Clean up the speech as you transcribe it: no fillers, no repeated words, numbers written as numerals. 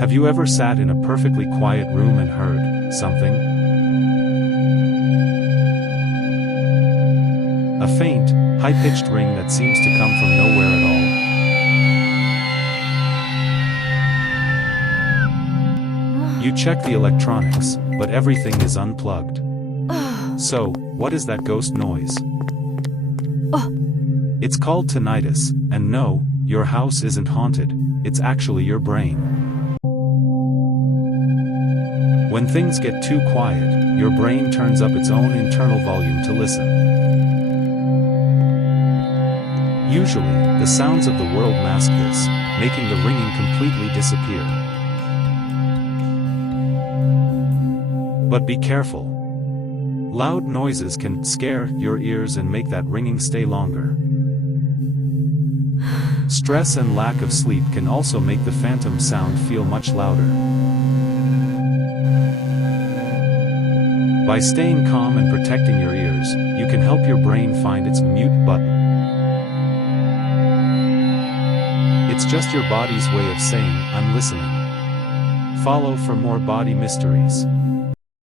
Have you ever sat in a perfectly quiet room and heard something? A faint, high-pitched ring that seems to come from nowhere at all. You check the electronics, but everything is unplugged. So, what is that ghost noise? It's called tinnitus, and no, your house isn't haunted, it's actually your brain. When things get too quiet, your brain turns up its own internal volume to listen. Usually, the sounds of the world mask this, making the ringing completely disappear. But be careful. Loud noises can scare your ears and make that ringing stay longer. Stress and lack of sleep can also make the phantom sound feel much louder. By staying calm and protecting your ears, you can help your brain find its mute button. It's just your body's way of saying, "I'm listening." Follow for more body mysteries.